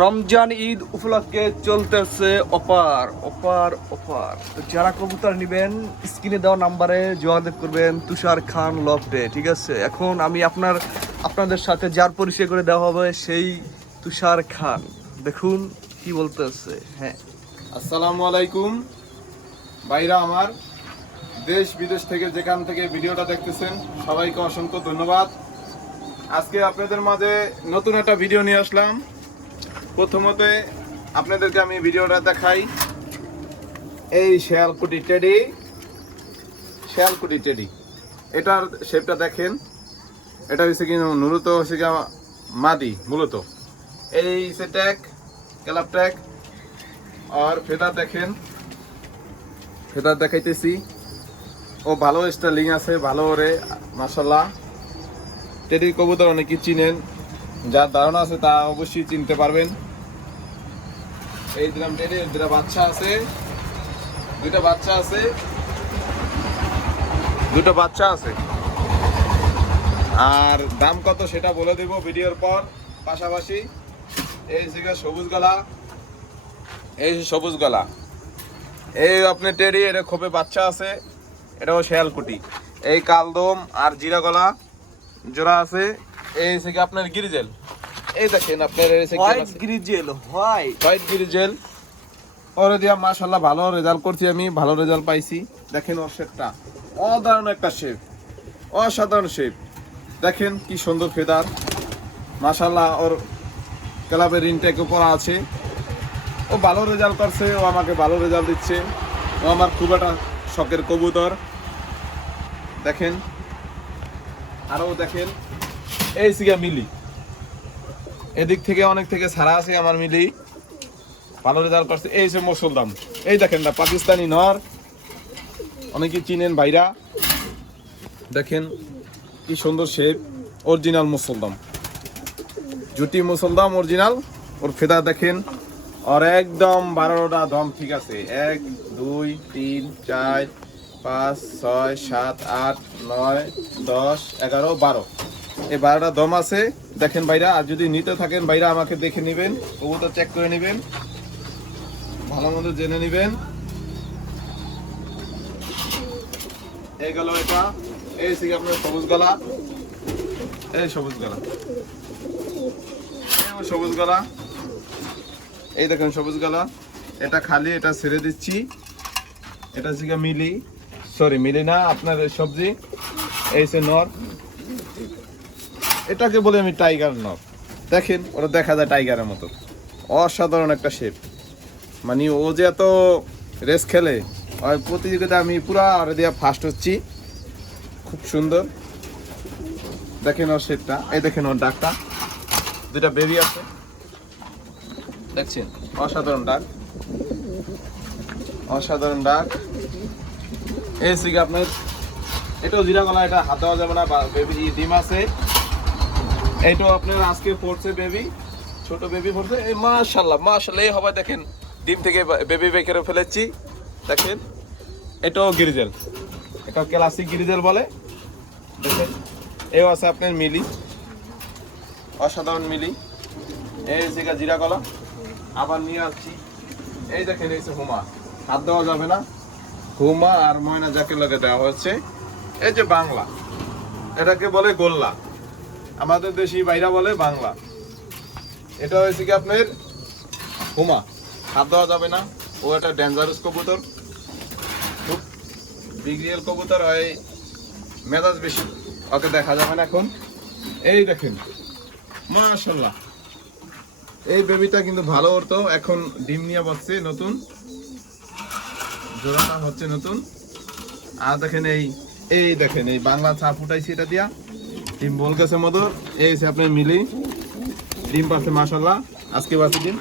রমজান ঈদ উপলক্ষে চলতেছে offer offer offer. তো যারা কবুতর নেবেন স্ক্রিনে দেওয়া নাম্বারে যোগাযোগ করবেন তুষার খান লফটে। ঠিক আছে, এখন আমি আপনাদের সাথে যার পরিচয় করে দেওয়া হবে সেই তুষার খান। দেখুন কি বলতেছে। হ্যাঁ, আসসালামু আলাইকুম ভাইরা আমার, দেশ বিদেশ থেকে যেখান থেকে ভিডিওটা দেখতেছেন সবাইকে অসংখ্য ধন্যবাদ। আজকে আপনাদের মাঝে নতুন একটা ভিডিও নিয়ে আসলাম। প্রথমত আপনাদেরকে আমি ভিডিওটা দেখাই। এই শেয়ালকুটি টেডি এটার শেপটা দেখেন। এটা হচ্ছে কি মূলত হচ্ছে কি মাদি মূলত। এই হচ্ছে ট্যাগ, ক্যালাপ ট্যাগ আর ফেদার দেখেন, ফেদার দেখাইতেছি। ও ভালো স্টাইলিং আছে, ভালো ওরে মাশাআল্লাহ। টেডি কবুতর অনেকেই চিনেন, যার ধারণা আছে তা অবশ্যই চিনতে পারবেন। এই দিলাম টেডি, দুটা বাচ্চা আছে, দুটা বাচ্চা আছে। আর দাম কত সেটা বলে দেব ভিডিওর পর। পাশাপাশি এই জায়গা সবুজ গলা, এই আপনার টেডি, এটা খোপে বাচ্চা আছে, এটাও শেয়ালকুটি। এই কালদম আর জিরা গলা জোড়া আছে। এই থেকে আপনার গিরিজেল, এই দেখেন আপনার হোয়াইট গ্রিজেল ওরে দিয়া মাশাআল্লাহ ভালো রেজাল্ট করছি আমি, ভালো রেজাল্ট পাইছি। দেখেন ওর শেপটা অসাধারণ একটা শেপ, অসাধারণ শেপ। দেখেন কি সুন্দর ফেদার মাশাআল্লাহ। ওর ক্লাবের ইনটেকও পড়া আছে। ও ভালো রেজাল্ট করছে, ও আমাকে ভালো রেজাল্ট দিচ্ছে। ও আমার খুব একটা শখের কবুতর। দেখেন আরও দেখেন, এই সিগা মিলি, এদিক থেকে অনেক থেকে ছাড়া আছে আমার মিলি, ভালো রেজাল্ট করছে। এই সে মুসলদাম, এই দেখেন না পাকিস্তানি নর, অনেকে চিনেন ভাইরা। দেখেন কি সুন্দর শেপ, অরিজিনাল মুসলদাম, জুটি মুসলদাম অরিজিনাল। ওর ফেদা দেখেন, আর একদম 12টা দম ঠিক আছে। 1 2 3 4 5 6 7 8 9 10 11 12, এই 12টা দম আছে। দেখেন ভাইরা, আর যদি নিতে থাকেন ভাইরা আমাকে দেখে নেবেন, কবুতর চেক করে নেবেন, ভালো মতো জেনে নেবেন। এই গেল এটা, এই থেকে আপনার সবুজ গলা, এই সবুজ গলা, সবুজ গলা, এই দেখেন সবুজ গলা। এটা খালি, এটা ছেড়ে দিচ্ছি। এটা হচ্ছে মিলি, সরি মিলি না, আপনার সবজি। এই সে নর, এটাকে বলে আমি টাইগার নর। দেখেন ওরা দেখা যায় টাইগারের মতো, অসাধারণ একটা শেপ। মানে ও যে এত রেস খেলে, ওই প্রতিযোগিতা আমি পুরা ওরে দিয়া ফার্স্ট হচ্ছি। খুব সুন্দর দেখেন ওর শেপটা। এই দেখেন ওর ডাকটা, দুটা বেবি আছে দেখছেন, অসাধারণ ডাক, অসাধারণ ডাক। এই সিগা আপনার এটাও জিরা গলা, এটা হাত দেওয়া যাবে না, বেবি ডিম আছে। এইটাও আপনার আজকে পড়ছে বেবি, ছোট বেবি পড়ছে। এই মাশাআল্লাহ মাশাআল্লাহ, এই হবে দেখেন, ডিম থেকে বেবি বের ফেলেছি। দেখেন এটাও গিরিজেল, এটাও ক্লাসিক গিরিজেল বলে। দেখেন এও আছে আপনার মিলি, অসাধারণ মিলি। এই জায়গা জিরা গলা আবার নিয়ে আসছি। এই দেখেন এই হুমা, হাত দেওয়া যাবে না, হুমা আর ময়না যাকে লাগে দেওয়া হচ্ছে। এই যে বাংলা, এটাকে বলে গোল্লা, আমাদের দেশি বাইরা বলে বাংলা। এটা হয়েছে কি আপনার হুমা, হাত দেওয়া যাবে না, ও একটা ডেঞ্জারাস কবুতর, খুব বিগরিয়াল কবুতর হয়, মেজাজ বেশি, ওকে দেখা যাবে না এখন। এই দেখেন মাশাআল্লাহ, এই বেবিটা কিন্তু ভালো উঠতো, এখন ডিম নিয়ে বসছে নতুন, জোড়াটা হচ্ছে নতুন। আর দেখেন এই দেখেন এই বাংলা ছাপ উঠাইছি এটা দিয়া, ডিম বল গেছে মধুর। এই আপনার মিলি ডিম পাচ্ছে মাশাআল্লাহ, আজকে পাচ্ছে ডিম।